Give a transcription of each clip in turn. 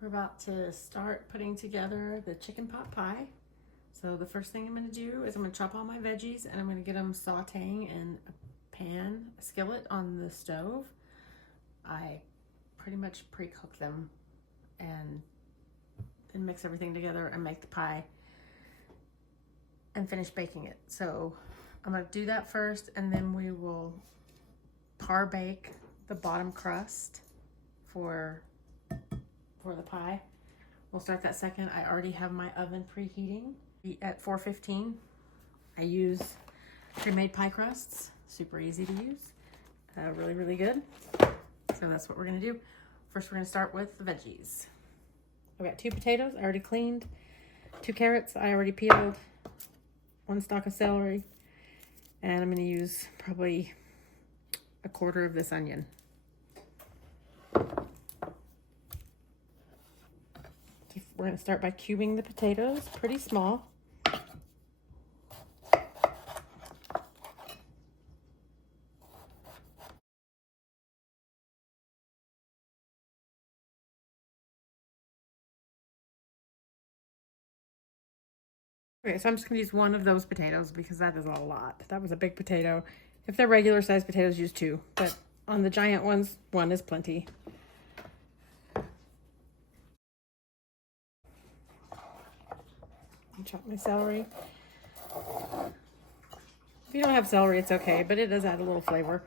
We're about to start putting together the chicken pot pie. So the first thing I'm going to do is I'm going to chop all my veggies and I'm going to get them sauteing in a skillet on the stove. I pretty much pre-cook them and then mix everything together and make the pie and finish baking it. So I'm going to do that first, and then we will par bake the bottom crust for the pie. We'll start that second. I already have my oven preheating at 415. I use pre-made pie crusts, super easy to use, really, really good. So that's what we're gonna do. First, we're gonna start with the veggies. I've got 2 potatoes I already cleaned, 2 carrots I already peeled, 1 stalk of celery, and I'm gonna use probably a quarter of this onion. We're gonna start by cubing the potatoes, pretty small. Okay, so I'm just gonna use 1 of those potatoes because that is a lot. That was a big potato. If they're regular sized potatoes, use 2, but on the giant ones, 1 is plenty. Chop my celery. If you don't have celery, it's okay, but it does add a little flavor.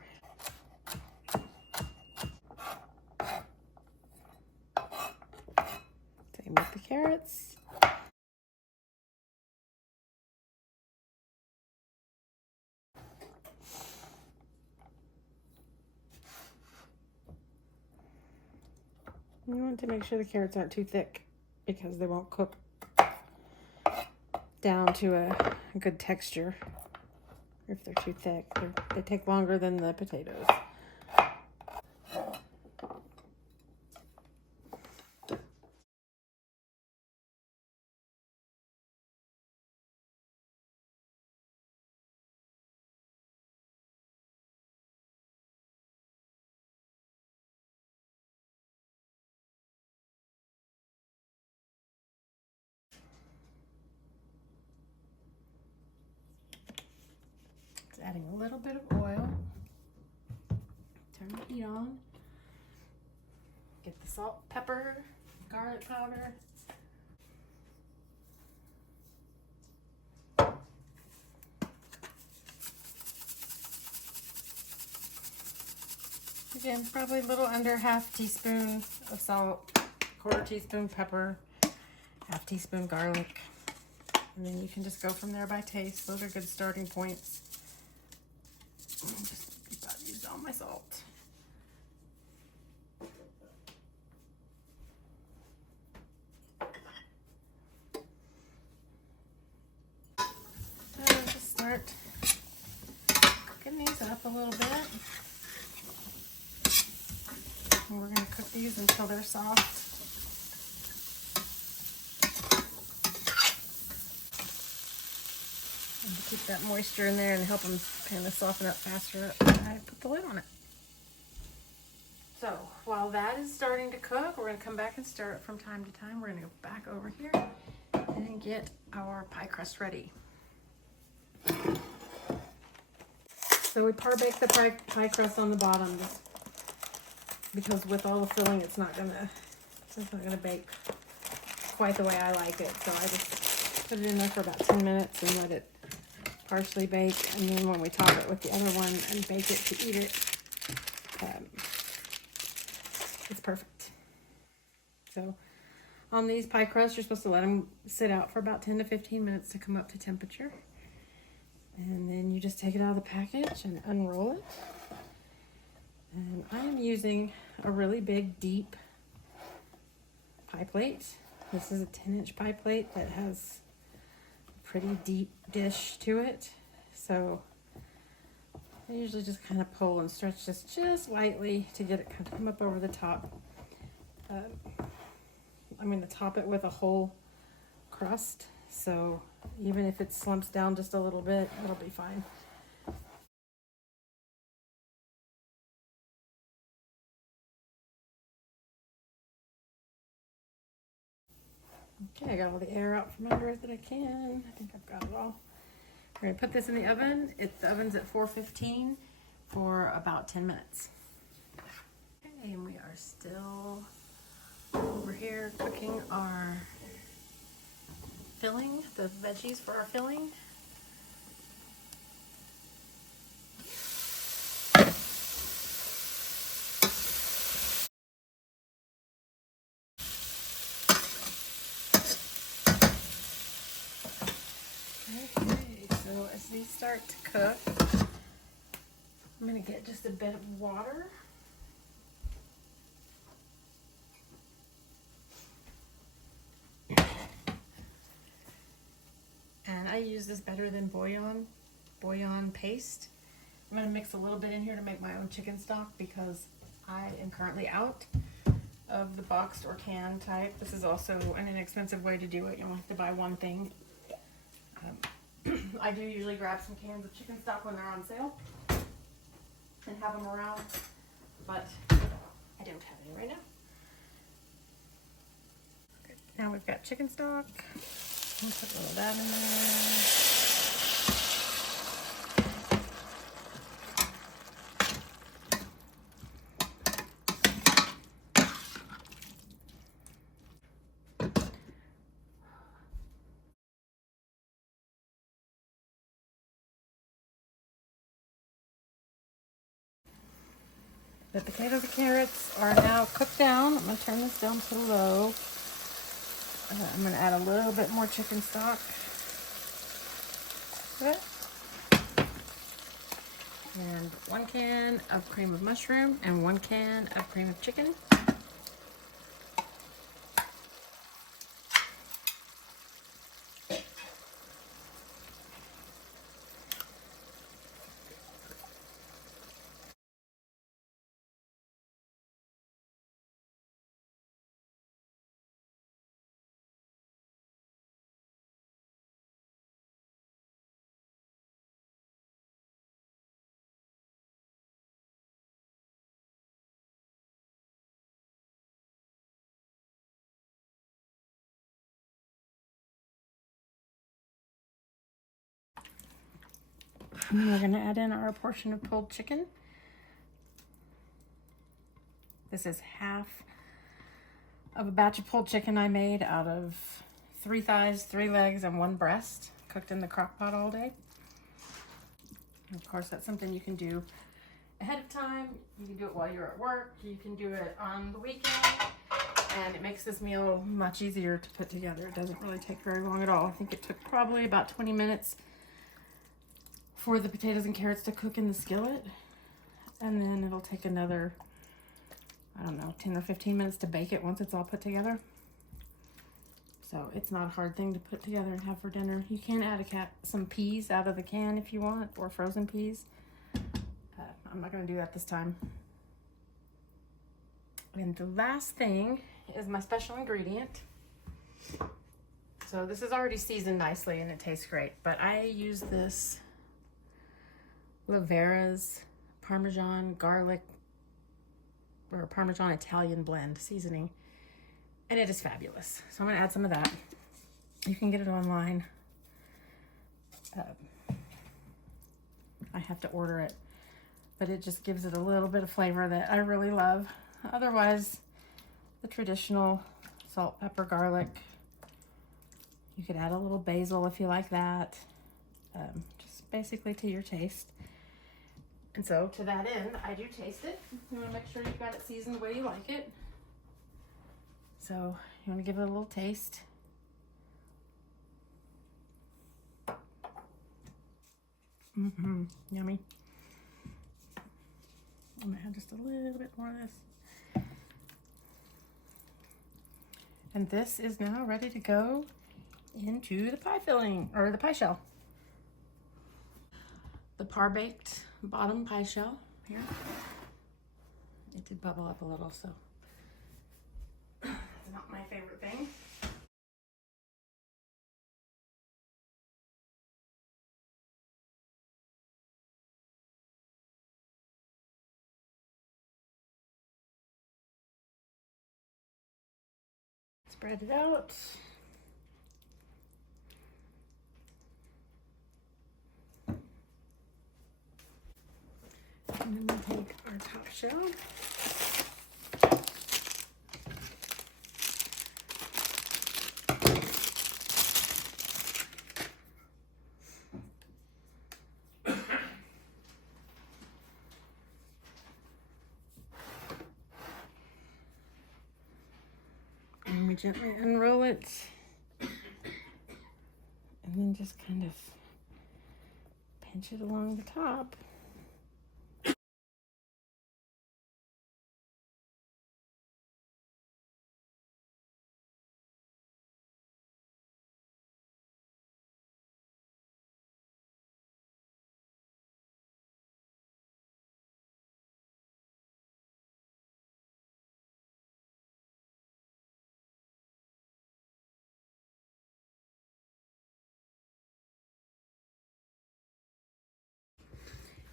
Same with the carrots. You want to make sure the carrots aren't too thick because they won't cook down to a good texture. If they're too thick, they take longer than the potatoes. Just adding a little bit of oil. Turn the heat on. Get the salt, pepper, garlic powder. Again, probably a little under ½ teaspoon of salt, quarter teaspoon pepper, ½ teaspoon garlic. And then you can just go from there by taste. Those are good starting points. Just about used all my salt. And just start cooking these up a little bit. And we're going to cook these until they're soft. And to keep that moisture in there and help them kind of soften up faster, I put the lid on it. So while that is starting to cook, we're going to come back and stir it from time to time. We're going to go back over here and get our pie crust ready. So we par bake the pie crust on the bottom because with all the filling, it's not gonna bake quite the way I like it. So I just put it in there for about 10 minutes and let it partially bake. And then when we top it with the other one and bake it to eat it, it's perfect. So on these pie crusts, you're supposed to let them sit out for about 10 to 15 minutes to come up to temperature. And then you just take it out of the package and unroll it. And I am using a really big, deep pie plate. This is a 10-inch pie plate that has a pretty deep dish to it. So I usually just kind of pull and stretch this just lightly to get it kind of come up over the top. I'm going to top it with a whole crust. So even if it slumps down just a little bit, it'll be fine. Okay, I got all the air out from under it that I can. I think I've got it all. We're gonna put this in the oven. The oven's at 415 for about 10 minutes. Okay, and we are still over here cooking our filling, the veggies for our filling. Okay, so as these start to cook, I'm gonna get just a bit of water. And I use this Better Than Bouillon paste. I'm gonna mix a little bit in here to make my own chicken stock because I am currently out of the boxed or canned type. This is also an inexpensive way to do it. You only have to buy one thing. I do usually grab some cans of chicken stock when they're on sale and have them around, but I don't have any right now. Okay, now we've got chicken stock. I'll put a little of that in there. The potatoes and carrots are now cooked down. I'm going to turn this down to low. I'm going to add a little bit more chicken stock. And 1 can of cream of mushroom and 1 can of cream of chicken. And we're going to add in our portion of pulled chicken. This is half of a batch of pulled chicken I made out of 3 thighs, 3 legs, and 1 breast, cooked in the crock pot all day. And of course, that's something you can do ahead of time. You can do it while you're at work. You can do it on the weekend. And it makes this meal much easier to put together. It doesn't really take very long at all. I think it took probably about 20 minutes for the potatoes and carrots to cook in the skillet. And then it'll take another, I don't know, 10 or 15 minutes to bake it once it's all put together. So it's not a hard thing to put together and have for dinner. You can add some peas out of the can if you want, or frozen peas. I'm not gonna do that this time. And the last thing is my special ingredient. So this is already seasoned nicely and it tastes great, but I use this Lovera's Parmesan garlic or Parmesan Italian blend seasoning, and it is fabulous. So I'm gonna add some of that. You can get it online. I have to order it, but it just gives it a little bit of flavor that I really love. Otherwise, the traditional salt, pepper, garlic. You could add a little basil if you like that. Just basically to your taste. And so to that end, I do taste it. You want to make sure you've got it seasoned the way you like it. So you want to give it a little taste. Yummy. I'm gonna add just a little bit more of this. And this is now ready to go into the pie filling, or the pie shell. The par-baked bottom pie shell here. It did bubble up a little, so it's not my favorite thing. Spread it out. And then we'll take our top shell. And we gently unroll it. And then just kind of pinch it along the top.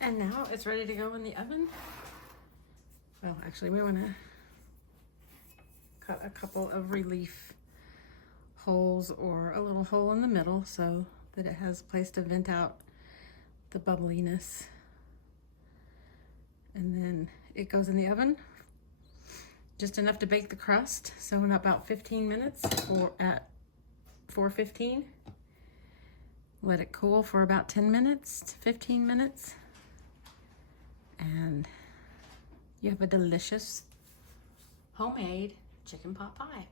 And now it's ready to go in the oven. Well, actually, we want to cut a couple of relief holes or a little hole in the middle so that it has a place to vent out the bubbliness. And then it goes in the oven, just enough to bake the crust. So in about 15 minutes, or at 415. Let it cool for about 10 minutes to 15 minutes. And you have a delicious homemade chicken pot pie.